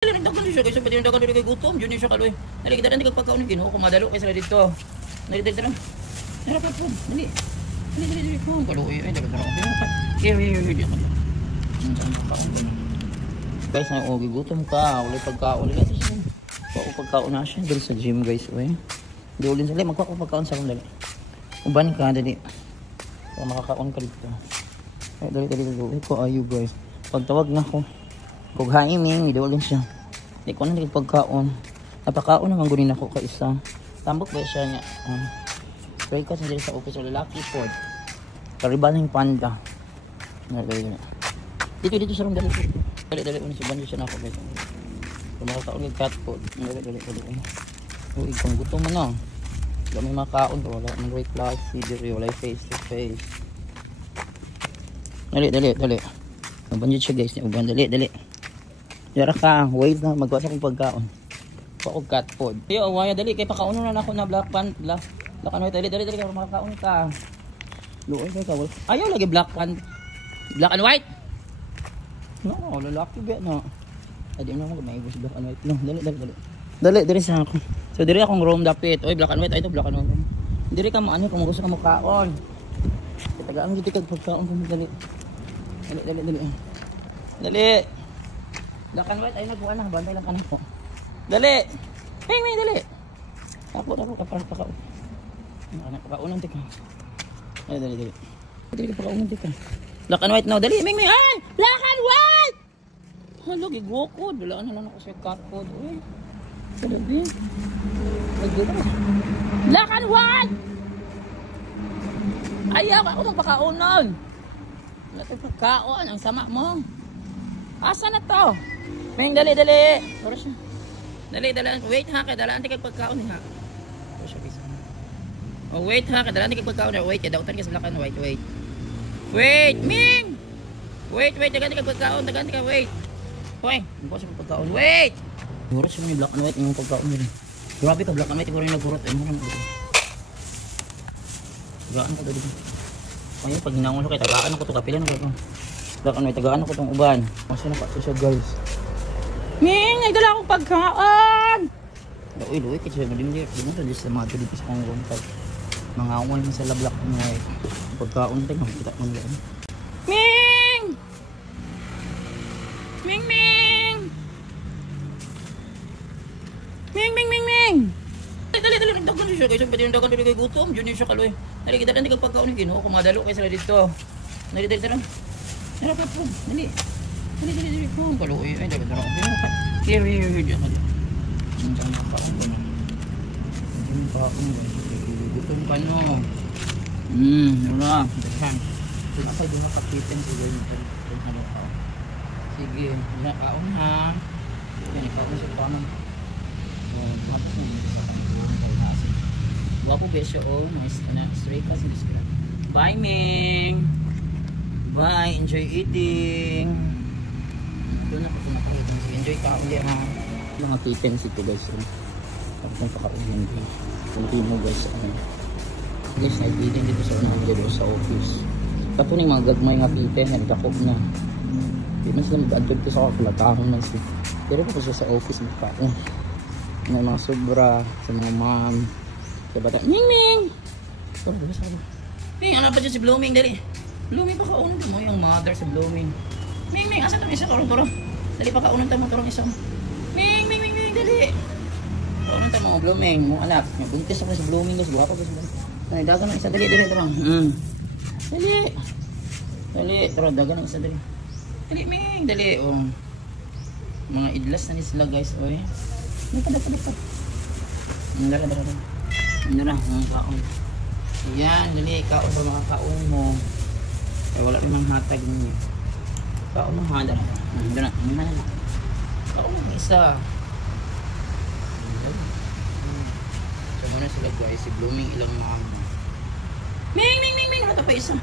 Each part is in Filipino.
Nagdagan siya kaysa pati nagdagan dito kay gutom. Yun siya kaloy. Nali kita rin kagpagkaon ng Ginoo kung madalo kaysa dito. Nali dito lang. Harap po. Dali. Dali po. Kaloy. Ay dagan ako. Here. Guys, na gutom ka. Wala pagkaon. Wala pagkaon na siya dito sa gym guys. Di ulin sila magpapagkaon sa akong dali. Uban ka dali. Kung makakaon ka dito. Ay dali. Ko ayo guys. Pagtawag na ako. Kung haiming, idulin siya. Hindi ko na nagpagkaon. Napakaon naman gunin ako ka isa. Tambok ba siya niya? Try ka sa office o lalaki po. Kariban ng panda. Dito sa rong dali. Dali. Unisiban siya na ako. Kung makakaon ng cat food. Dali. Uy, kung gutom mo na. Wala may makaon. Wala may right life. Wala face to face. Dali. Nabanjit siya guys. Dali. Yara ka, wait na, magwasa kong pagkaon. Pakog cat food. Yo, waya dali, kay pakauno na ako na black pan, black and white. Dali, kay makakaon ka. Luoy ka, wala. Ayaw lagi black pan. Black and white? No, lalaki ba, no. Adi mo naman, may ibus black and white. No, dali sa ako. So, diri akong room dapit. Oy, black and white, ay ito, black and white. Diri ka maano, kung gusto ka makaon. Tagaan dito kag pagkaon kung dali. Dali. Black and white ay nagbuwan na, bantay lang ka na po. Dali! Ming, dali! Ako, pakao. Pakaunan tika. Ay, dali. Dali ka pakaunan tika. Black and white now, dali! Ming! Ay! Black and white! Halo, gigukod. Wala na lang ako sa cat food. Uy. Dali. Nagbuwan. Black and white! Ayaw ako magpakaunan. Wala tayo pagkaon. Ang sama mo. Asa na to? Ming, dali. Oras na. Dali. Wait ha, kaya dalaan tigag pagkaon ha. Oh, wait ha, kaya dalaan tigag pagkaon ha. Wait, kaya dautan ka sa black and white. Wait, Ming! Wait, dagan tigag pagkaon. Wait. Hoy, hindi sa pagkaon. Wait! Oras yung black and white yung pagkaon nila. Grabe ka, black and white. Ikaw rin nagkurot. Ay, muna mo. Tagaan ka dali. Ayun, pag hinangon ko kaya tagaan ako ito. Kapilan ako ito. Black and white, tagaan ako itong uban. Masa na pa siya guys. Ming, nagdala akong pagkaan! Luwi, kasi malimdir. Di mo ito sa mga dito sa kong rontag. Mga awal mo sa black and white. Pagkaon tayo, makikita mo nila. Ming! Dali, nagdagan siya kaysa pati nagdagan dito kay gutom. Yun siya kaloy. Nali kita rin kagpagkaon ng Ginoo kung madalo kaysa dito. Nali. Harap po. Dali po. Kaloy. Ay, dagan ako. Here. Ang dami pa ako. Ang paong gutom ka no. Wala. Dagan. Sunakay din na kapitan sila nito. Sige. Nakaon ha. Yan, ikaon sa panon. Wapo besyo nice na straight kasi discreet. Bye Ming. Bye, enjoy eating. Doon ako nakakita. Enjoy ka ulit ha. Mga kittens ito guys. Tapos napaka-uling guys. Continue guys. Guys, nag-eating dito sa unang dito sa office. Tapos yung mga gagmay nga kitten, nagkakop na. Hindi man sila mag-adjog ko sa kakulatahon man sila. Pero po siya sa office magkaon. May mga sobra sa mga mom. Sa bata. Ming! Ming, ano pa dyan si Blooming? Dali. Blooming pa kaunan mo yung mother sa Blooming. Ming, asa itong isa? Turong. Dali pa kaunan tayo turong isa. Ming, dali. Kaunan tayo mga Blooming. Mga anak. Buntis ako sa Blooming. Buha pa sa Blooming. Ay, dagan ng isa. Dali. Turong. Dali. Turong, dagan ng isa. Dali. Dali, Ming. Dali. Mga idlas na ni sila guys. Oy. Dapat. Dala. Dala, mga kaon. Yan, dali, kaon sa mga kaon mo. Kaya wala rin mga hatag niya. Kaon mo, ha, dala. Kaon mo, isa. So, muna sila guys, si Blooming ilang mga ano. Ming, hata pa isa.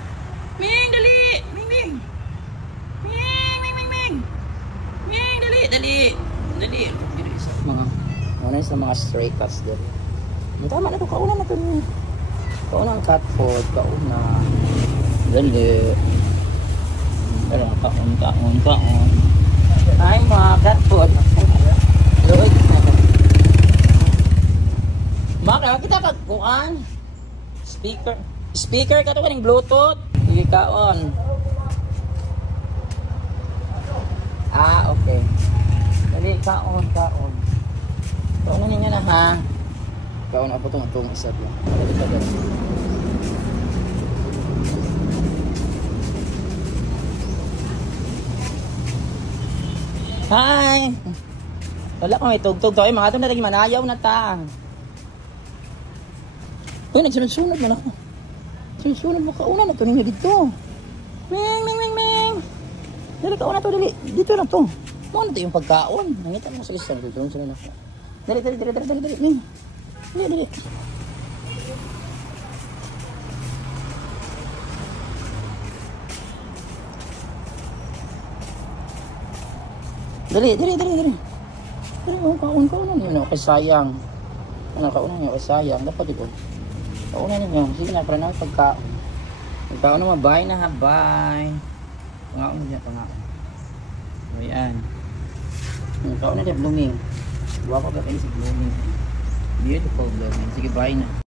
Ming, dali. Ming, dali. Mga, muna sa mga stray cats dali. Tama na ito, kauna na ito. Kauna ang cat food, kauna. Dali. Kaon. Ay mga cat food. kuan? Speaker ka to kaning Bluetooth. Sige kaon. Okay. Dali, kaon. Kaon na niya na ha. Kaon ako itong isa po. Dali. Hi! Wala pa may tugtog to. Mga ito na rin manayaw na ta. Uy, nagsunod man ako. Sunod mo kauna na ito ninyo dito. Ming! Dali, kauna to, dali. Dito na to. Ano ito yung pagkaon? Nangita mo sa isang dito. Sunod ako. Dali. Ming. Dali. Dali. Dali, kaon na. Kasayang. Kauna niya, kasayang. Dapat ito. Kauna niya. Sige na, para na pagkaon. Pagkaon naman, bye na ha, bye. Pangaon niya. O yan. Kauna niya, blooming. Wako ka kayo si blooming. Beautiful blooming. Sige, bye na.